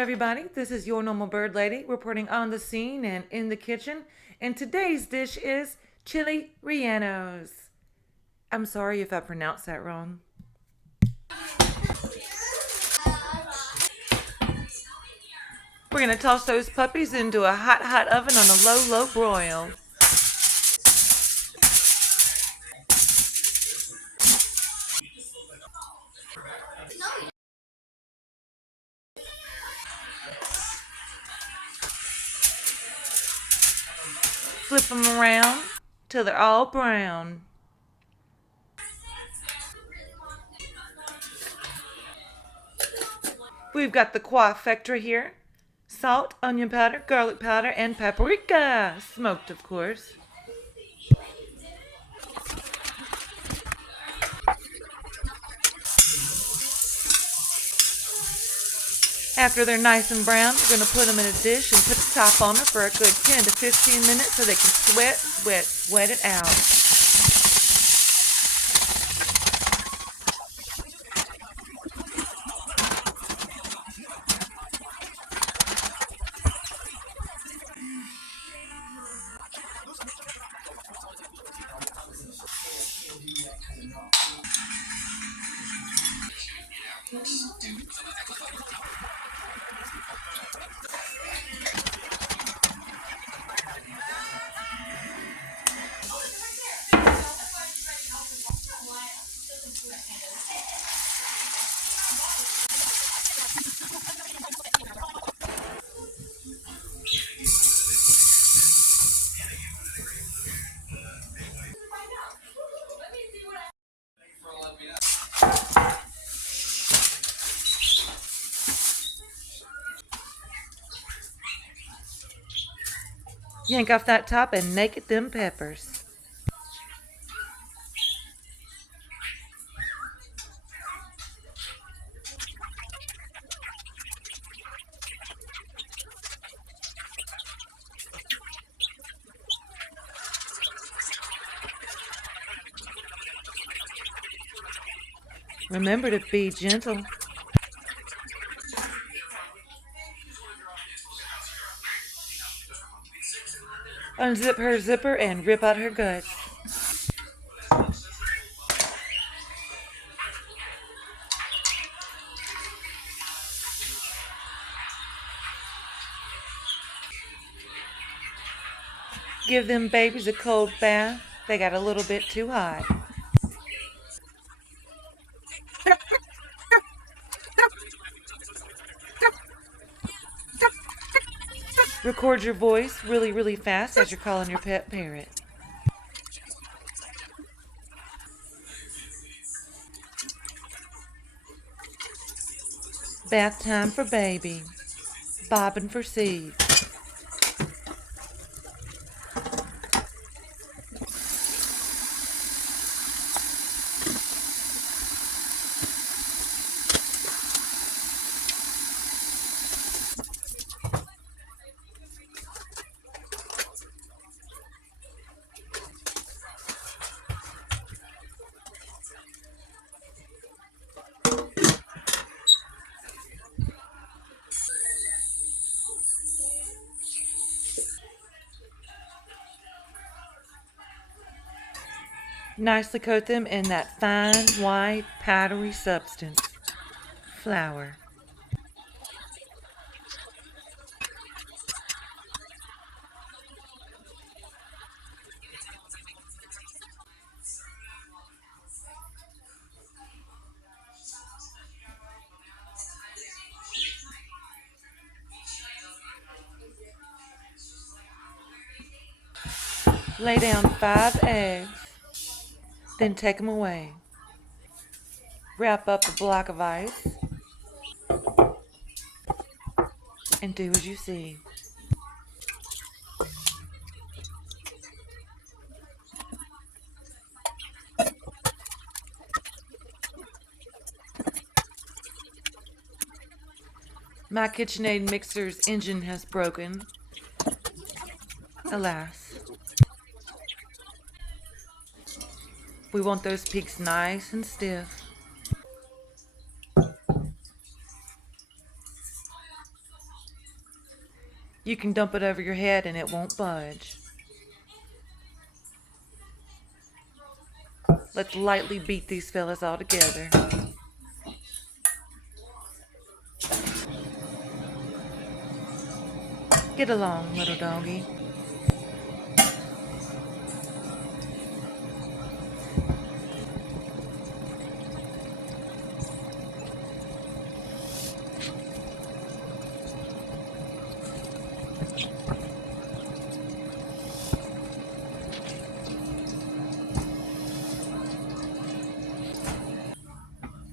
everybody. This is your normal bird lady reporting on the scene and in the kitchen. And today's dish is chili rellenos. I'm sorry if I pronounced that wrong. We're going to toss those puppies into a hot oven on a low broil. Flip them around till they're all brown. We've got the quafecta here. Salt, onion powder, garlic powder, and paprika. Smoked, of course. After they're nice and brown, we're going to put them in a dish and put the top on them for a good 10 to 15 minutes so they can sweat it out. Yank off that top and naked them peppers. Remember to be gentle. Unzip her zipper and rip out her guts. Give them babies a cold bath. They got a little bit too hot. Record your voice really fast as you're calling your pet parrot. Bath time for baby. Bobbing for seeds. Nicely coat them in that fine, white, powdery substance. Flour. Lay down 5 eggs, then take them away. Wrap up a block of ice and do as you see. My KitchenAid mixer's engine has broken. Alas. We want those peaks nice and stiff. You can dump it over your head and it won't budge. Let's lightly beat these fellas all together. Get along, little doggy.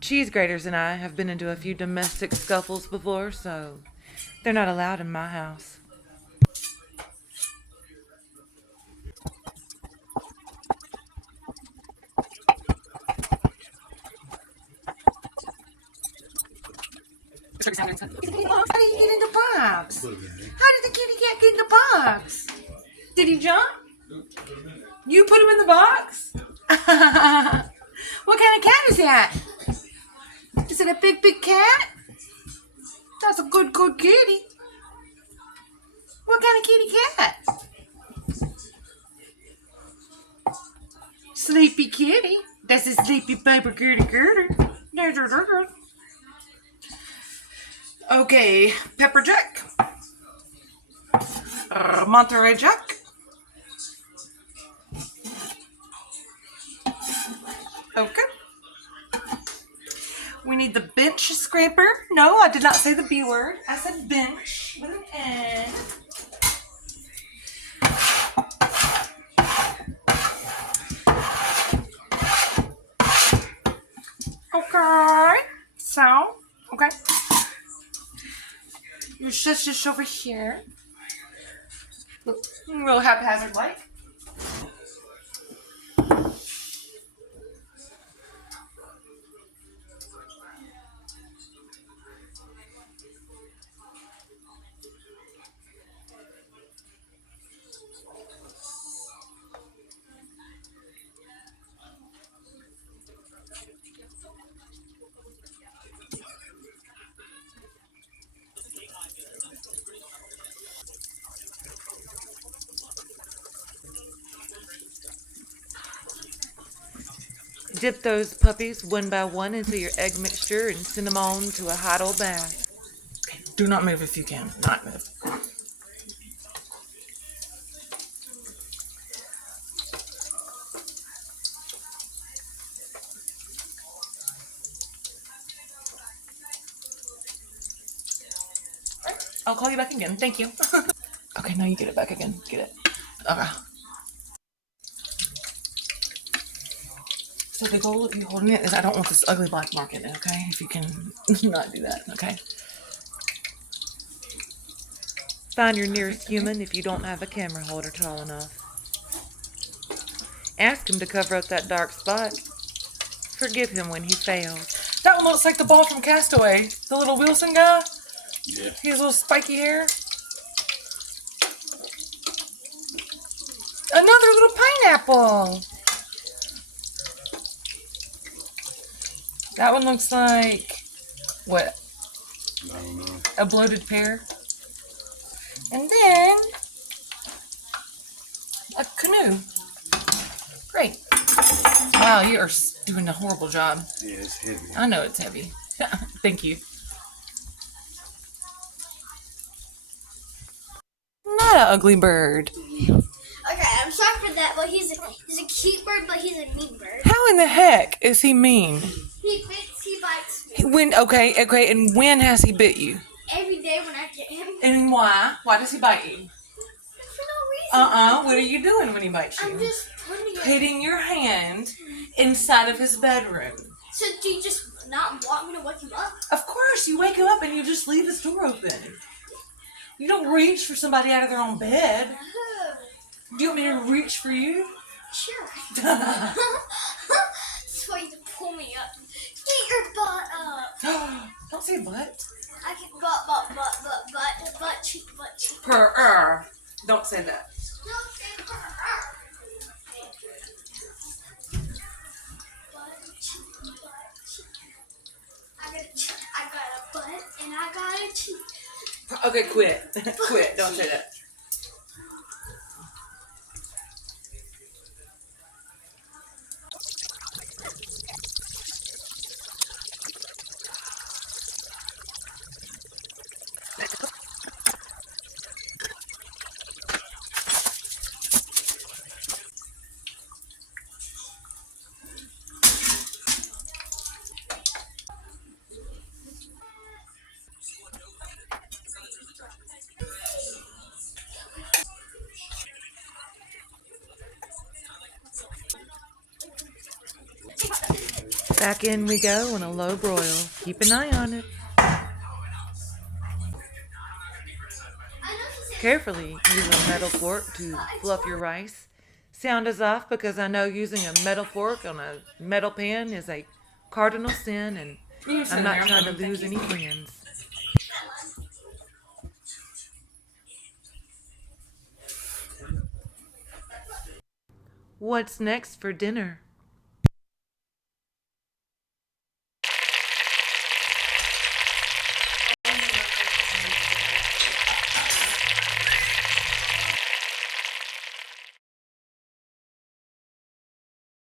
Cheese graters and I have been into a few domestic scuffles before, so they're not allowed in my house. How did he get in the box? How did the kitty cat get in the box? Did he jump? You put him in the box? What kind of cat is that? Is it a big cat? That's a good kitty. What kind of kitty cat? Sleepy kitty. That's a sleepy paper kitty critter. Okay, pepper jack. Monterey jack. Okay. We need the bench scraper. No, I did not say the B word. I said bench with an N. Okay. So, okay. Your shit's just over here. Look, real haphazard like. Dip those puppies one by one into your egg mixture and send them on to a hot old bath. Okay, do not move if you can. Not move. I'll call you back again. Thank you. Okay, now you get it back again. Get it. Okay. So the goal of you holding it is I don't want this ugly black mark in it, okay? If you can not do that, okay? Find your nearest human if you don't have a camera holder tall enough. Ask him to cover up that dark spot. Forgive him when he fails. That one looks like the ball from Castaway. The little Wilson guy. Yeah. His little spiky hair. Another little pineapple. That one looks like, what? I don't know. A bloated pear. And then a canoe. Great. Wow, you are doing a horrible job. Yeah, it's heavy. I know it's heavy. Thank you. Not an ugly bird. Okay, I'm sorry for that, but he's a cute bird, but he's a mean bird. How in the heck is he mean? He bites me. Okay, and when has he bit you? Every day when I get him. And why? Why does he bite you? For no reason. What are you doing when he bites you? I'm just putting your hand inside of his bedroom. So do you just not want me to wake him up? Of course, you wake him up and you just leave his door open. You don't reach for somebody out of their own bed. Do you want me to reach for you? Sure. That's why you have to pull me up. Get your butt up. Don't say butt. I can butt cheek. Don't say that. Don't say purr. I got a butt and I got a cheek. Okay, quit. Quit. Don't say that. Back in we go on a low broil. Keep an eye on it. Carefully use a metal fork to fluff your rice. Sound is off because I know using a metal fork on a metal pan is a cardinal sin, and I'm not trying to lose any friends. What's next for dinner?